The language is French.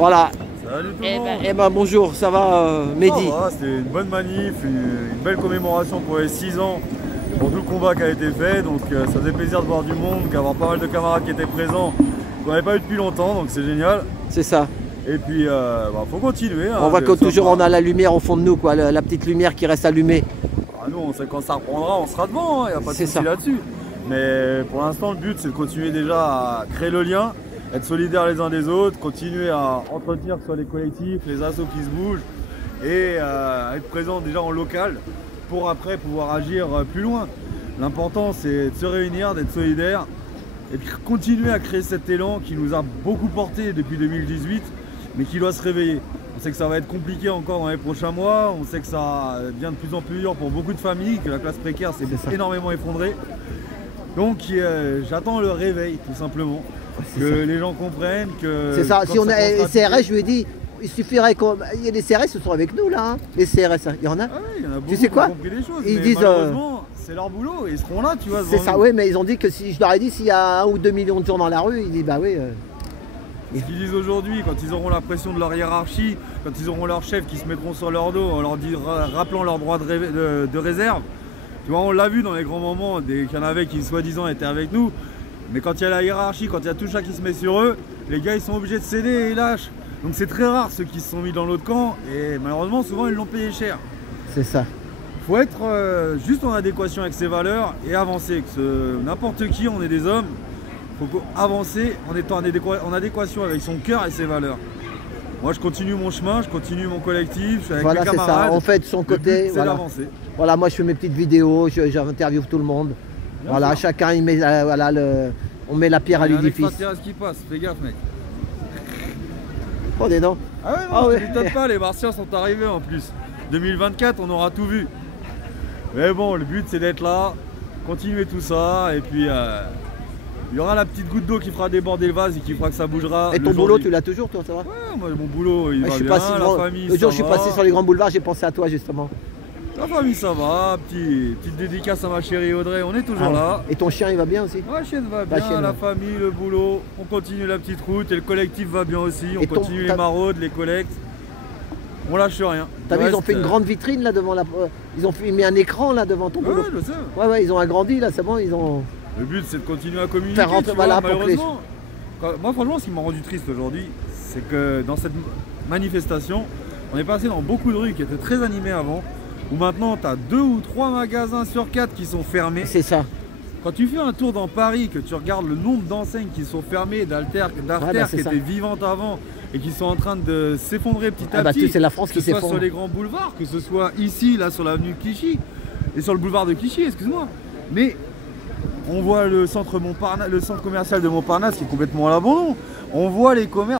Voilà. Salut tout le monde. Eh ben bonjour, ça va Mehdi? C'était une bonne manif, une belle commémoration pour les 6 ans pour tout le combat qui a été fait. Donc ça faisait plaisir de voir du monde, d'avoir pas mal de camarades qui étaient présents, qu'on n'avait pas eu depuis longtemps, donc c'est génial. C'est ça. Et puis faut continuer. On voit que toujours on a la lumière au fond de nous, quoi, la petite lumière qui reste allumée. Nous on sait quand ça reprendra, on sera devant, il n'y a pas de souci là-dessus. Mais pour l'instant le but c'est de continuer déjà à créer le lien, être solidaires les uns des autres, continuer à entretenir que ce soit les collectifs, les assos qui se bougent et être présent déjà en local pour après pouvoir agir plus loin. L'important c'est de se réunir, d'être solidaires et puis continuer à créer cet élan qui nous a beaucoup porté depuis 2018 mais qui doit se réveiller. On sait que ça va être compliqué encore dans les prochains mois, on sait que ça devient de plus en plus dur pour beaucoup de familles, que la classe précaire s'est énormément effondrée. Donc j'attends le réveil tout simplement, que les gens comprennent que... C'est ça, si on a les CRS, je lui ai dit, il suffirait qu'on... Il y a des CRS qui sont avec nous là, hein. Les CRS, il y en a. Ah oui, il y en a beaucoup tu sais quoi qui ont compris des choses, ils mais disent, malheureusement c'est leur boulot, ils seront là, tu vois. C'est ça, oui, mais ils ont dit que si je leur ai dit s'il y a 1 ou 2 millions de gens dans la rue, ils disent bah oui. Ce qu'ils disent aujourd'hui, quand ils auront la pression de leur hiérarchie, quand ils auront leurs chefs qui se mettront sur leur dos en leur rappelant leur droit de réserve, tu vois, on l'a vu dans les grands moments, qu'il y en avait qui soi-disant étaient avec nous, mais quand il y a la hiérarchie, quand il y a tout ça qui se met sur eux, les gars ils sont obligés de céder et ils lâchent. Donc c'est très rare ceux qui se sont mis dans l'autre camp et malheureusement souvent ils l'ont payé cher. C'est ça. Il faut être juste en adéquation avec ses valeurs et avancer, que n'importe qui, on est des hommes. Il faut avancer en étant en adéquation avec son cœur et ses valeurs. Moi je continue mon chemin, je continue mon collectif, je suis avec mes camarades. Voilà, c'est ça, on fait de son côté. C'est d'avancer. Voilà, moi je fais mes petites vidéos, j'interviewe tout le monde. Bien voilà, sûr. Chacun il met, voilà, on met la pierre à l'édifice. Il y a un extraterrestre qui passe, fais gaffe mec. Oh des dents. Ah ouais, non, je ne t'étonne pas, les martiens sont arrivés en plus. 2024, on aura tout vu. Mais bon, le but c'est d'être là, continuer tout ça et puis... il y aura la petite goutte d'eau qui fera déborder le vase et qui fera que ça bougera. Et ton boulot, tu l'as toujours, toi, ça va? Ouais, moi, mon boulot, il va bien, la famille, le jour où je suis passé sur les grands boulevards, j'ai pensé à toi, justement. La famille, ça va. Petite dédicace à ma chérie Audrey, on est toujours là. Et ton chien, il va bien aussi? Ouais, la chienne va bien, la famille, le boulot, on continue la petite route et le collectif va bien aussi. On continue les maraudes, les collectes. On lâche rien. T'as vu, ils ont fait une grande vitrine là devant la... Ils ont mis un écran là devant ton boulot. Ouais, je sais. Ouais, ils ont agrandi là, c'est bon, ils ont... Le but c'est de continuer à communiquer, faire rentrer, voilà, malheureusement. Moi franchement ce qui m'a rendu triste aujourd'hui, c'est que dans cette manifestation, on est passé dans beaucoup de rues qui étaient très animées avant, où maintenant tu as 2 ou 3 magasins sur 4 qui sont fermés. C'est ça. Quand tu fais un tour dans Paris, que tu regardes le nombre d'enseignes qui sont fermées, d'artères qui étaient vivantes avant et qui sont en train de s'effondrer petit à petit, c'est la France qui s'effondre. Que ce soit sur les grands boulevards, que ce soit ici, là sur l'avenue Clichy, et sur le boulevard de Clichy, excuse-moi. Mais on voit le centre commercial de Montparnasse qui est complètement à l'abandon. On voit les commerces.